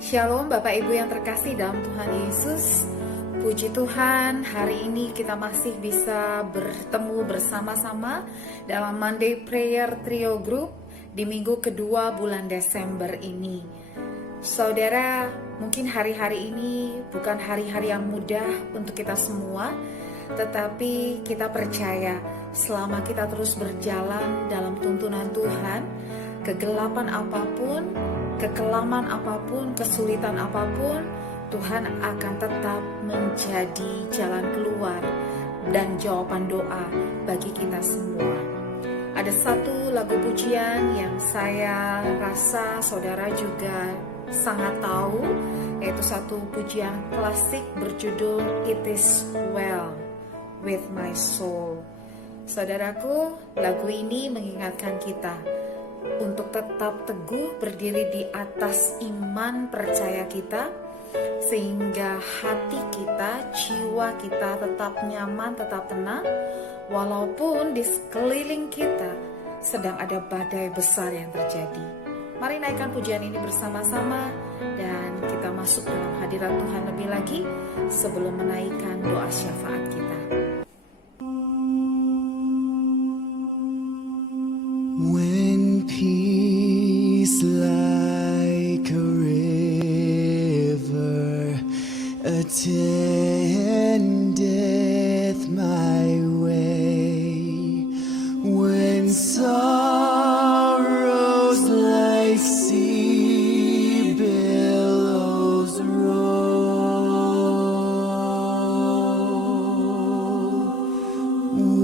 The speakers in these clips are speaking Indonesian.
Shalom Bapak Ibu yang terkasih dalam Tuhan Yesus. Puji Tuhan, hari ini kita masih bisa bertemu bersama-sama dalam Monday Prayer Trio Group di minggu kedua bulan Desember ini. Saudara, mungkin hari-hari ini bukan hari-hari yang mudah untuk kita semua, tetapi kita percaya selama kita terus berjalan dalam tuntunan Tuhan, kegelapan apapun, kekelaman apapun, kesulitan apapun, Tuhan akan tetap menjadi jalan keluar dan jawaban doa bagi kita semua. Ada satu lagu pujian yang saya rasa saudara juga sangat tahu, yaitu satu pujian klasik berjudul It Is Well With My Soul. Saudaraku, lagu ini mengingatkan kita untuk tetap teguh berdiri di atas iman percaya kita, sehingga hati kita, jiwa kita tetap nyaman, tetap tenang, walaupun di sekeliling kita sedang ada badai besar yang terjadi. Mari naikkan pujian ini bersama-sama dan kita masuk dalam hadirat Tuhan lebih lagi sebelum menaikkan doa syafaat kita. When peace like a river attendeth my way, when sorrows like sea billows roll,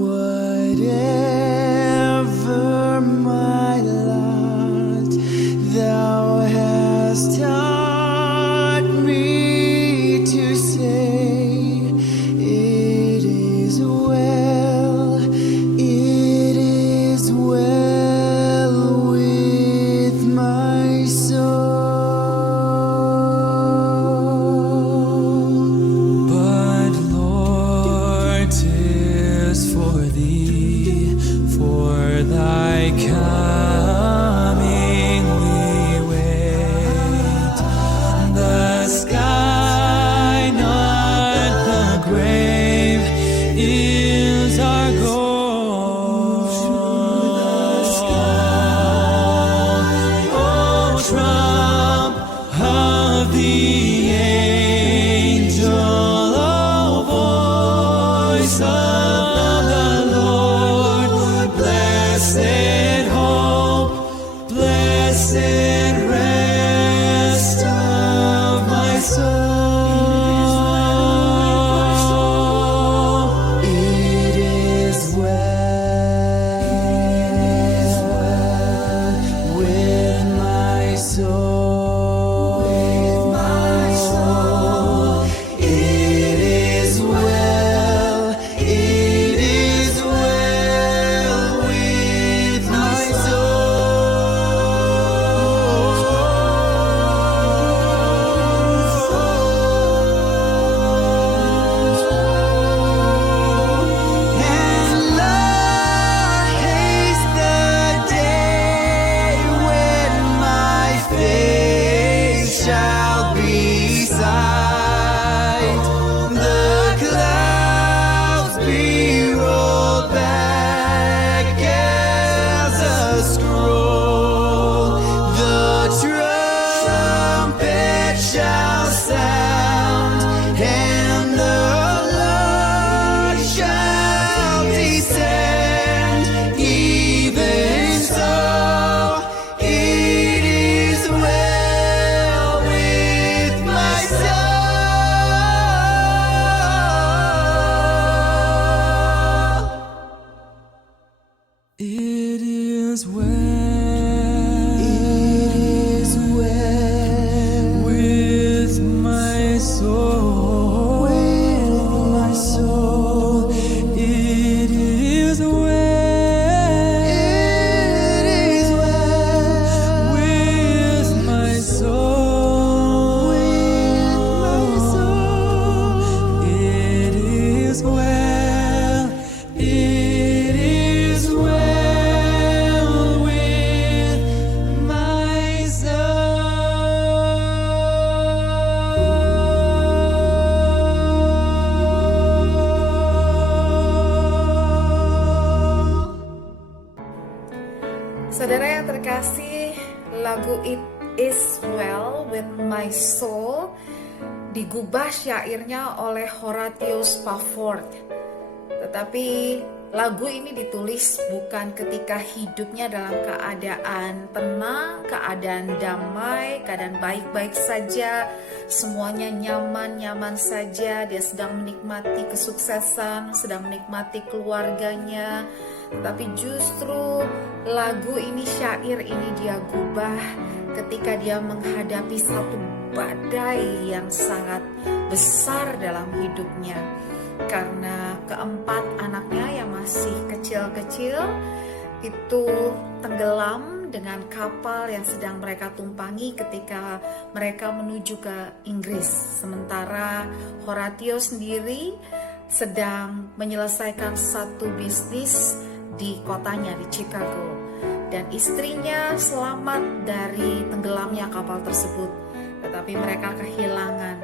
whatever my lot, thou hast taught me to say, it is well with my soul. But Lord, 'tis for thee, for thy coming we wait. The sky, not the grave, is our goal. Oh, trump of the angel, oh, voice of the Lord, blessed hope, blessed rest of my soul. It is well with my soul. It is well with my soul. And Lord, haste the day when my face shall be sight, the clouds be rolled back as a scroll, the trumpet shall sound, and the Lord shall descend. Even so, it is well with my soul. It is well. It is well with my soul. With my soul. It is well. It is well with my soul. With my soul. It is well. It is well with Saudara yang terkasih, lagu It Is Well With My Soul digubah syairnya oleh Horatius Spafford. Tetapi lagu ini ditulis bukan ketika hidupnya dalam keadaan tenang, keadaan damai, keadaan baik-baik saja, semuanya nyaman-nyaman saja, dia sedang menikmati kesuksesan, sedang menikmati keluarganya. Tetapi justru lagu ini, syair ini dia gubah ketika dia menghadapi satu badai yang sangat besar dalam hidupnya. Karena keempat anaknya yang masih kecil-kecil itu tenggelam dengan kapal yang sedang mereka tumpangi ketika mereka menuju ke Inggris. Sementara Horatius sendiri sedang menyelesaikan satu bisnis di kotanya, di Chicago, dan istrinya selamat dari tenggelamnya kapal tersebut. Tetapi mereka kehilangan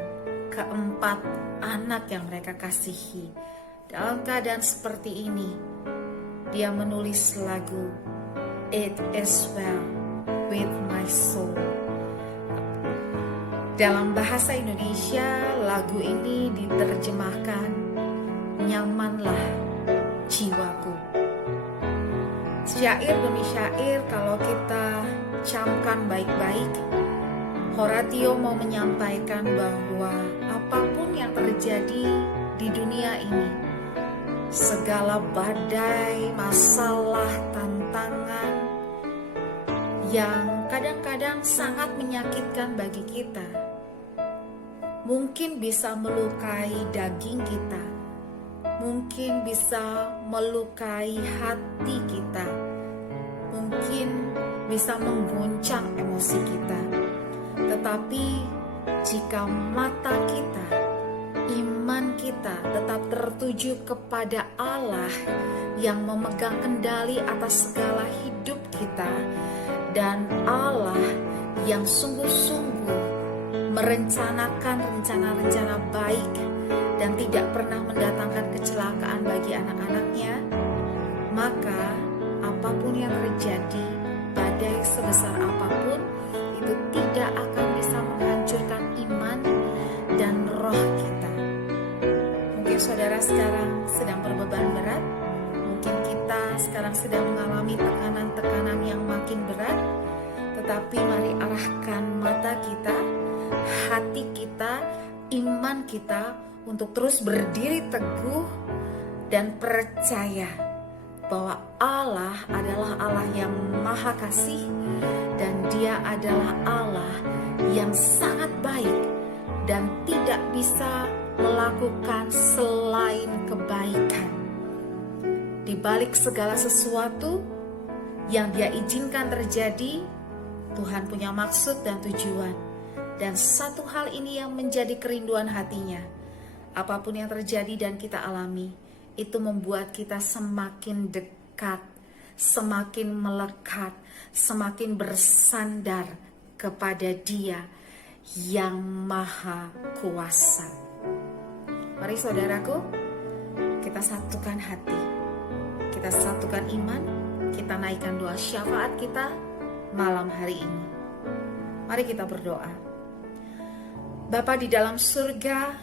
keempat anak yang mereka kasihi. Dalam keadaan seperti ini, dia menulis lagu It Is Well With My Soul. Dalam bahasa Indonesia, lagu ini diterjemahkan Nyamanlah Jiwaku. Syair demi syair kalau kita camkan baik-baik, Horatio mau menyampaikan bahwa apapun yang terjadi di dunia ini, segala badai, masalah, tantangan yang kadang-kadang sangat menyakitkan bagi kita, mungkin bisa melukai daging kita, mungkin bisa melukai hati kita, mungkin bisa mengguncang emosi kita. Tetapi jika mata kita, iman kita tetap tertuju kepada Allah yang memegang kendali atas segala hidup kita, dan Allah yang sungguh-sungguh merencanakan rencana-rencana baik dan tidak pernah mendatangkan kecelakaan bagi anak-anaknya, maka apapun yang terjadi, badai sebesar apapun, itu tidak akan bisa menghancurkan iman dan roh kita. Mungkin saudara sekarang sedang berbeban berat, mungkin kita sekarang sedang mengalami tekanan-tekanan yang makin berat, tetapi mari arahkan mata kita, hati kita, iman kita untuk terus berdiri teguh dan percaya bahwa Allah adalah Allah yang maha kasih dan Dia adalah Allah yang sangat baik dan tidak bisa melakukan selain kebaikan. Di balik segala sesuatu yang Dia izinkan terjadi, Tuhan punya maksud dan tujuan. Dan satu hal ini yang menjadi kerinduan hatinya, apapun yang terjadi dan kita alami, itu membuat kita semakin dekat, semakin melekat, semakin bersandar kepada Dia yang maha kuasa. Mari saudaraku, kita satukan hati, kita satukan iman, kita naikkan doa syafaat kita malam hari ini. Mari kita berdoa. Bapa di dalam surga,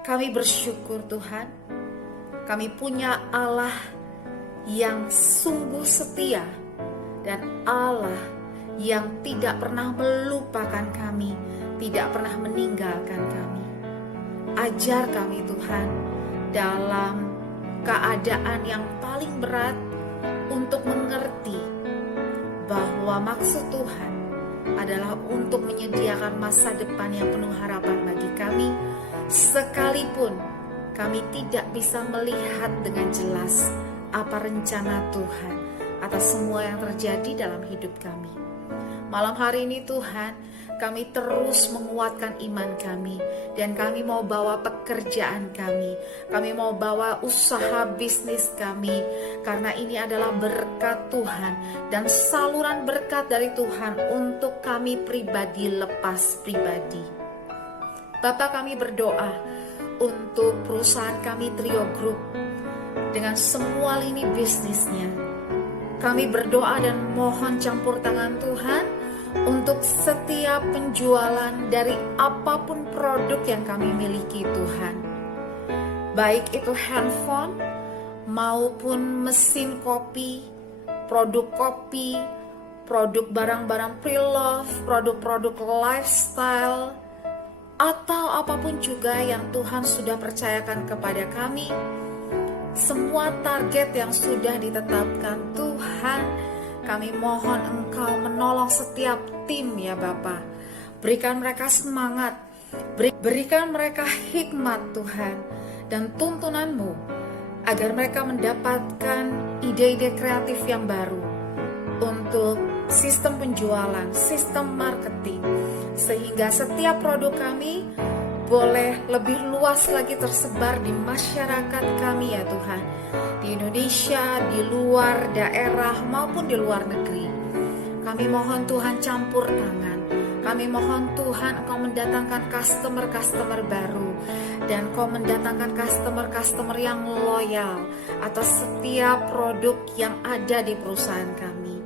kami bersyukur Tuhan, kami punya Allah yang sungguh setia dan Allah yang tidak pernah melupakan kami, tidak pernah meninggalkan kami. Ajar kami Tuhan dalam keadaan yang paling berat untuk mengerti bahwa maksud Tuhan adalah untuk menyediakan masa depan yang penuh harapan bagi kami, sekalipun kami tidak bisa melihat dengan jelas apa rencana Tuhan atas semua yang terjadi dalam hidup kami. Malam hari ini Tuhan, kami terus menguatkan iman kami, dan kami mau bawa pekerjaan kami mau bawa usaha bisnis kami, karena ini adalah berkat Tuhan dan saluran berkat dari Tuhan untuk kami pribadi lepas pribadi. Bapa, kami berdoa untuk perusahaan kami Trio Group dengan semua lini bisnisnya. Kami berdoa dan mohon campur tangan Tuhan untuk setiap penjualan dari apapun produk yang kami miliki Tuhan. Baik itu handphone maupun mesin kopi, produk kopi, produk barang-barang pre-love, produk-produk lifestyle, atau apapun juga yang Tuhan sudah percayakan kepada kami. Semua target yang sudah ditetapkan Tuhan, kami mohon Engkau menolong setiap tim ya Bapa. Berikan mereka semangat, berikan mereka hikmat Tuhan dan tuntunan-Mu, agar mereka mendapatkan ide-ide kreatif yang baru untuk sistem penjualan, sistem marketing, sehingga setiap produk kami boleh lebih luas lagi tersebar di masyarakat kami ya Tuhan, di Indonesia, di luar daerah maupun di luar negeri. Kami mohon Tuhan campur tangan, kami mohon Tuhan Engkau mendatangkan customer-customer baru, dan Engkau mendatangkan customer-customer yang loyal atas setiap produk yang ada di perusahaan kami.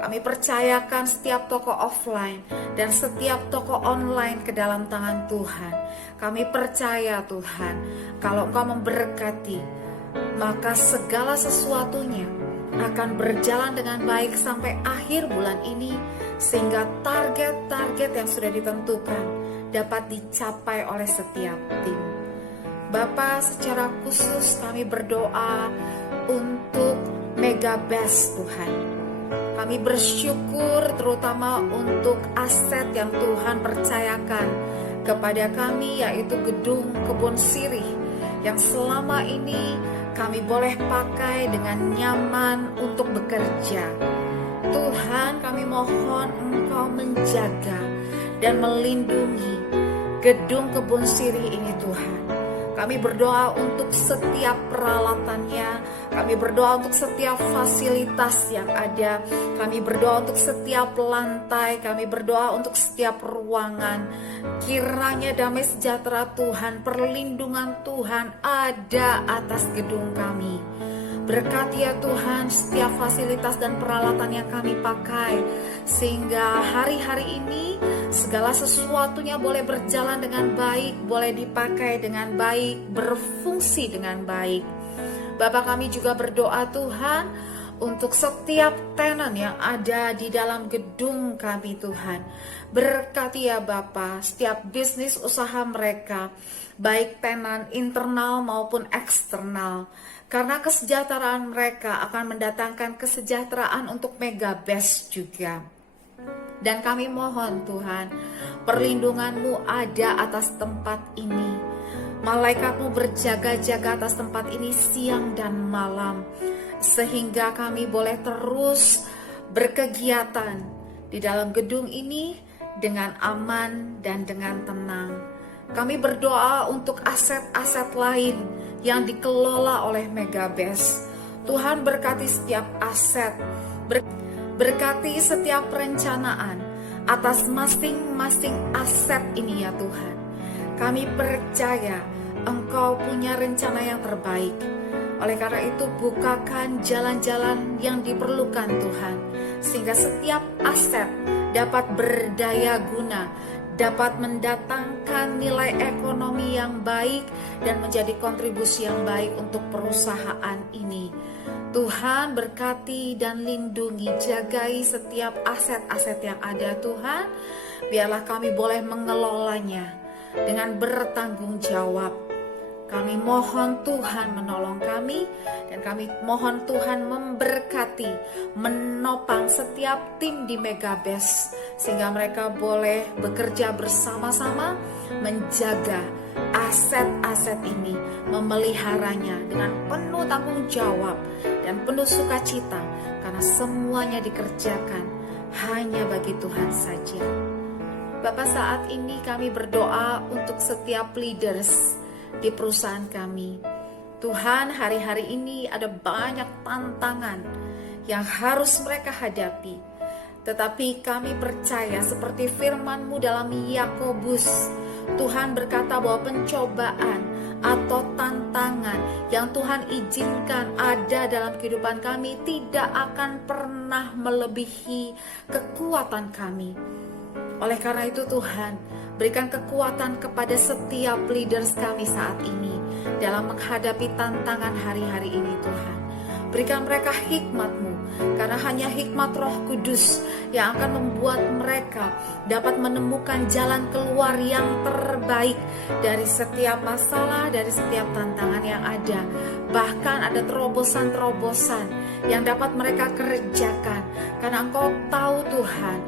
Kami percayakan setiap toko offline dan setiap toko online ke dalam tangan Tuhan. Kami percaya Tuhan, kalau Engkau memberkati, maka segala sesuatunya akan berjalan dengan baik sampai akhir bulan ini, sehingga target-target yang sudah ditentukan dapat dicapai oleh setiap tim. Bapa, secara khusus kami berdoa untuk Mega Best Tuhan. Kami bersyukur terutama untuk aset yang Tuhan percayakan kepada kami, yaitu gedung Kebun Sirih yang selama ini kami boleh pakai dengan nyaman untuk bekerja. Tuhan, kami mohon Engkau menjaga dan melindungi gedung Kebun Sirih ini Tuhan. Kami berdoa untuk setiap peralatannya, kami berdoa untuk setiap fasilitas yang ada, kami berdoa untuk setiap lantai, kami berdoa untuk setiap ruangan. Kiranya damai sejahtera Tuhan, perlindungan Tuhan ada atas gedung kami. Berkati ya Tuhan setiap fasilitas dan peralatan yang kami pakai, sehingga hari-hari ini segala sesuatunya boleh berjalan dengan baik, boleh dipakai dengan baik, berfungsi dengan baik. Bapak, kami juga berdoa Tuhan untuk setiap tenan yang ada di dalam gedung kami Tuhan. Berkati ya Bapak setiap bisnis usaha mereka, baik tenan internal maupun eksternal. Karena kesejahteraan mereka akan mendatangkan kesejahteraan untuk Mega Best juga. Dan kami mohon Tuhan, perlindungan-Mu ada atas tempat ini. Malaikat-Mu berjaga-jaga atas tempat ini siang dan malam, sehingga kami boleh terus berkegiatan di dalam gedung ini dengan aman dan dengan tenang. Kami berdoa untuk aset-aset lain yang dikelola oleh Mega Best. Tuhan berkati setiap aset, berkati setiap perencanaan atas masing-masing aset ini ya Tuhan. Kami percaya Engkau punya rencana yang terbaik. Oleh karena itu bukakan jalan-jalan yang diperlukan Tuhan, sehingga setiap aset dapat berdaya guna, dapat mendatangkan nilai ekonomi yang baik dan menjadi kontribusi yang baik untuk perusahaan ini. Tuhan berkati dan lindungi, jagai setiap aset-aset yang ada Tuhan. Biarlah kami boleh mengelolanya dengan bertanggung jawab. Kami mohon Tuhan menolong kami, dan kami mohon Tuhan memberkati, menopang setiap tim di Mega Best, sehingga mereka boleh bekerja bersama-sama menjaga aset-aset ini, memeliharanya dengan penuh tanggung jawab dan penuh sukacita, karena semuanya dikerjakan hanya bagi Tuhan saja. Bapak, saat ini kami berdoa untuk setiap leaders di perusahaan kami. Tuhan, hari-hari ini ada banyak tantangan yang harus mereka hadapi. Tetapi kami percaya seperti firman-Mu dalam Yakobus, Tuhan berkata bahwa pencobaan atau tantangan yang Tuhan izinkan ada dalam kehidupan kami tidak akan pernah melebihi kekuatan kami. Oleh karena itu Tuhan, berikan kekuatan kepada setiap leaders kami saat ini dalam menghadapi tantangan hari-hari ini Tuhan. Berikan mereka hikmat-Mu, karena hanya hikmat Roh Kudus yang akan membuat mereka dapat menemukan jalan keluar yang terbaik dari setiap masalah, dari setiap tantangan yang ada. Bahkan ada terobosan-terobosan yang dapat mereka kerjakan, karena Engkau tahu Tuhan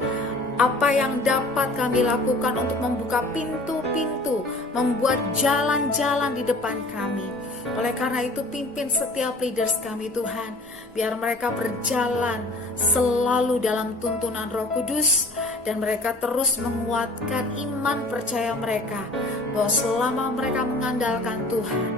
apa yang dapat kami lakukan untuk membuka pintu-pintu, membuat jalan-jalan di depan kami. Oleh karena itu pimpin setiap leaders kami Tuhan, biar mereka berjalan selalu dalam tuntunan Roh Kudus, dan mereka terus menguatkan iman percaya mereka bahwa selama mereka mengandalkan Tuhan,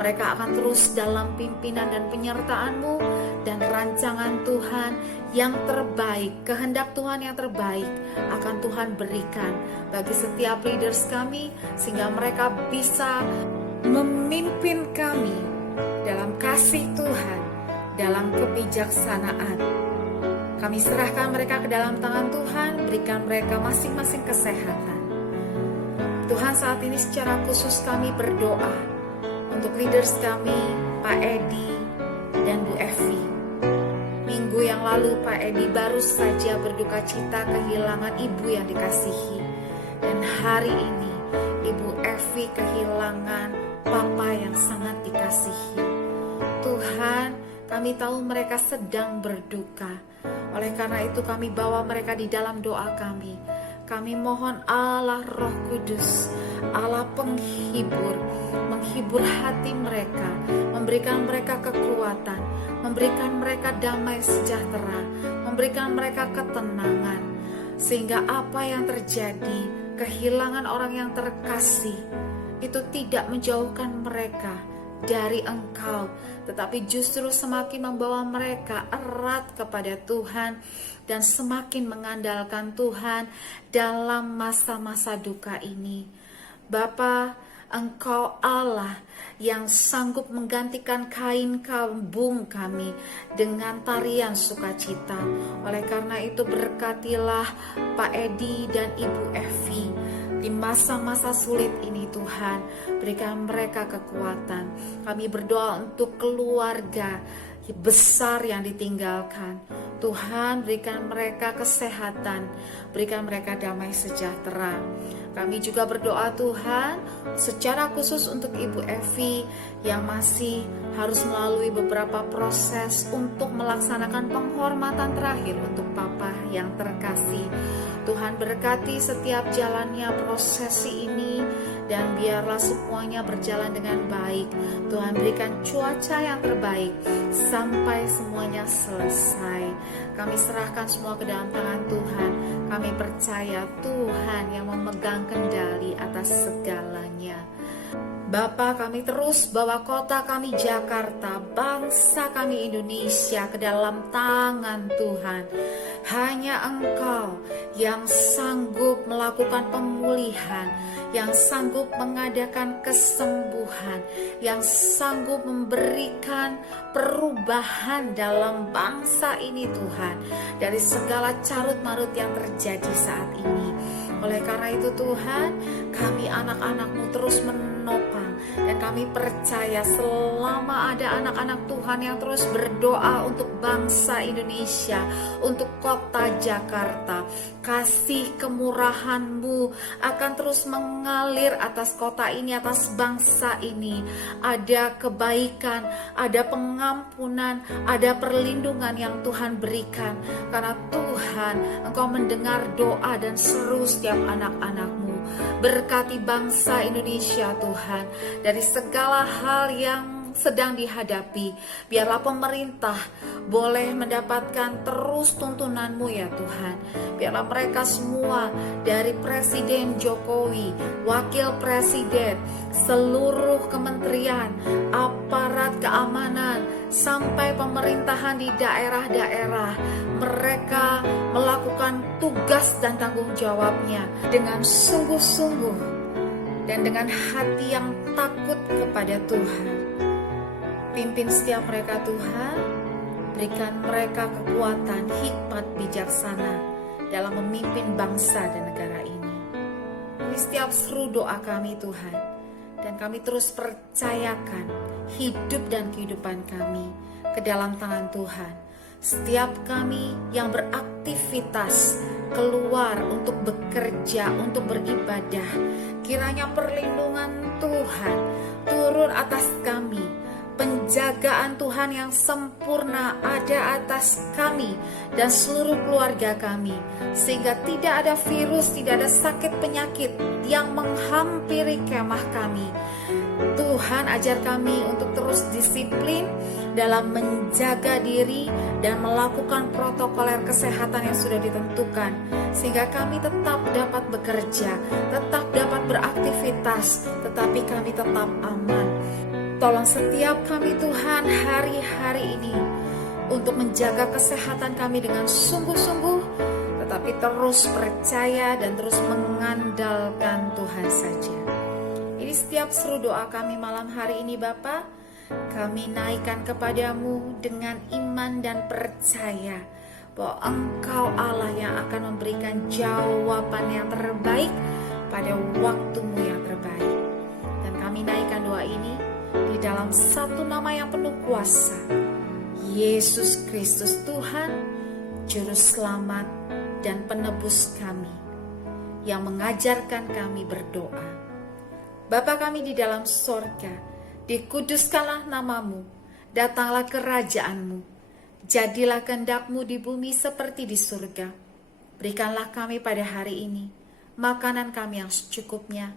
mereka akan terus dalam pimpinan dan penyertaan-Mu, dan rancangan Tuhan yang terbaik, kehendak Tuhan yang terbaik akan Tuhan berikan bagi setiap leaders kami, sehingga mereka bisa memimpin kami dalam kasih Tuhan, dalam kebijaksanaan. Kami serahkan mereka ke dalam tangan Tuhan, berikan mereka masing-masing kesehatan. Tuhan, saat ini secara khusus kami berdoa untuk leaders kami, Pak Edi dan Bu Evi. Minggu yang lalu Pak Edi baru saja berduka cita kehilangan ibu yang dikasihi. Dan hari ini Ibu Evi kehilangan Papa yang sangat dikasihi. Tuhan, kami tahu mereka sedang berduka. Oleh karena itu kami bawa mereka di dalam doa kami. Kami mohon Allah Roh Kudus, Allah penghibur, menghibur hati mereka, memberikan mereka kekuatan, memberikan mereka damai sejahtera, memberikan mereka ketenangan, sehingga apa yang terjadi, kehilangan orang yang terkasih, itu tidak menjauhkan mereka dari Engkau, tetapi justru semakin membawa mereka erat kepada Tuhan dan semakin mengandalkan Tuhan dalam masa-masa duka ini. Bapa, Engkau Allah yang sanggup menggantikan kain kambung kami dengan tarian sukacita. Oleh karena itu berkatilah Pak Edi dan Ibu Evi di masa-masa sulit ini Tuhan, berikan mereka kekuatan. Kami berdoa untuk keluarga besar yang ditinggalkan. Tuhan, berikan mereka kesehatan, berikan mereka damai sejahtera. Kami juga berdoa Tuhan secara khusus untuk Ibu Evi yang masih harus melalui beberapa proses untuk melaksanakan penghormatan terakhir untuk Papa yang terkasih. Tuhan berkati setiap jalannya prosesi ini, dan biarlah semuanya berjalan dengan baik. Tuhan berikan cuaca yang terbaik sampai semuanya selesai. Kami serahkan semua ke dalam tangan Tuhan. Kami percaya Tuhan yang memegang kendali atas segalanya. Bapa, kami terus bawa kota kami Jakarta, bangsa kami Indonesia ke dalam tangan Tuhan. Hanya Engkau yang sanggup melakukan pemulihan, yang sanggup mengadakan kesembuhan, yang sanggup memberikan perubahan dalam bangsa ini Tuhan, dari segala carut-marut yang terjadi saat ini. Oleh karena itu Tuhan, kami anak-anak-Mu terus menopang, dan kami percaya selama ada anak-anak Tuhan yang terus berdoa untuk bangsa Indonesia, untuk kota Jakarta, kasih kemurahan-Mu akan terus mengalir atas kota ini, atas bangsa ini. Ada kebaikan, ada pengampunan, ada perlindungan yang Tuhan berikan, karena Tuhan, Engkau mendengar doa dan seru setiap anak-anak-Mu. Berkati bangsa Indonesia Tuhan dari segala hal yang sedang dihadapi. Biarlah pemerintah boleh mendapatkan terus tuntunan-Mu ya Tuhan. Biarlah mereka semua, dari Presiden Jokowi, Wakil Presiden, seluruh kementerian, aparat keamanan, sampai pemerintahan di daerah-daerah, mereka melakukan tugas dan tanggung jawabnya dengan sungguh-sungguh dan dengan hati yang takut kepada Tuhan. Pimpin setiap mereka Tuhan, berikan mereka kekuatan, hikmat, bijaksana dalam memimpin bangsa dan negara ini. Ini setiap seru doa kami Tuhan, dan kami terus percayakan hidup dan kehidupan kami ke dalam tangan Tuhan. Setiap kami yang beraktivitas keluar untuk bekerja, untuk beribadah, kiranya perlindungan Tuhan turun atas kami. Penjagaan Tuhan yang sempurna ada atas kami dan seluruh keluarga kami, sehingga tidak ada virus, tidak ada sakit penyakit yang menghampiri kemah kami. Tuhan, ajar kami untuk terus disiplin dalam menjaga diri dan melakukan protokoler kesehatan yang sudah ditentukan, sehingga kami tetap dapat bekerja, tetap dapat beraktivitas, tetapi kami tetap aman. Tolong setiap kami Tuhan hari-hari ini untuk menjaga kesehatan kami dengan sungguh-sungguh, tetapi terus percaya dan terus mengandalkan Tuhan saja. Ini setiap seru doa kami malam hari ini Bapa, kami naikkan kepadamu dengan iman dan percaya bahwa Engkau Allah yang akan memberikan jawaban yang terbaik pada waktumu yang terbaik. Dan kami naikkan doa ini di dalam satu nama yang penuh kuasa, Yesus Kristus Tuhan, Juru Selamat dan Penebus kami, yang mengajarkan kami berdoa. Bapa kami di dalam sorga, dikuduskanlah namamu, datanglah kerajaanmu, jadilah kehendak-Mu di bumi seperti di surga. Berikanlah kami pada hari ini makanan kami yang secukupnya,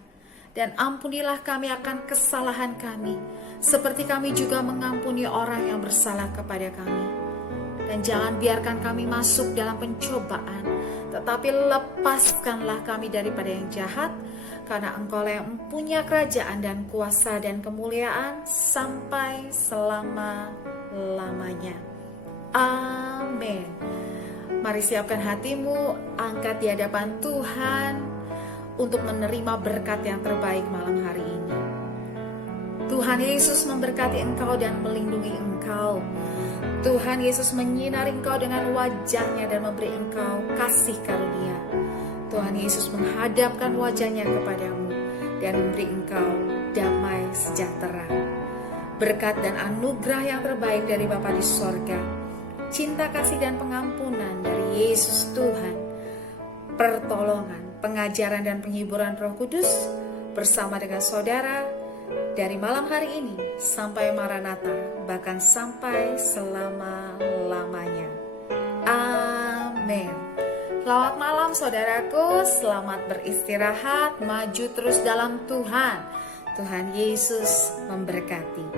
dan ampunilah kami akan kesalahan kami, seperti kami juga mengampuni orang yang bersalah kepada kami. Dan jangan biarkan kami masuk dalam pencobaan, tetapi lepaskanlah kami daripada yang jahat, karena Engkau yang mempunyai kerajaan dan kuasa dan kemuliaan sampai selama-lamanya. Amin. Mari siapkan hatimu, angkat di hadapan Tuhan untuk menerima berkat yang terbaik malam hari ini. Tuhan Yesus memberkati engkau dan melindungi engkau. Tuhan Yesus menyinari engkau dengan wajah-Nya dan memberi engkau kasih karunia. Tuhan Yesus menghadapkan wajah-Nya kepadamu dan memberi engkau damai sejahtera. Berkat dan anugerah yang terbaik dari Bapa di sorga, cinta kasih dan pengampunan dari Yesus Tuhan, pertolongan, pengajaran dan penghiburan Roh Kudus bersama dengan saudara dari malam hari ini sampai Maranatha, bahkan sampai selama-lamanya. Amin. Selamat malam saudaraku, selamat beristirahat, maju terus dalam Tuhan. Tuhan Yesus memberkati.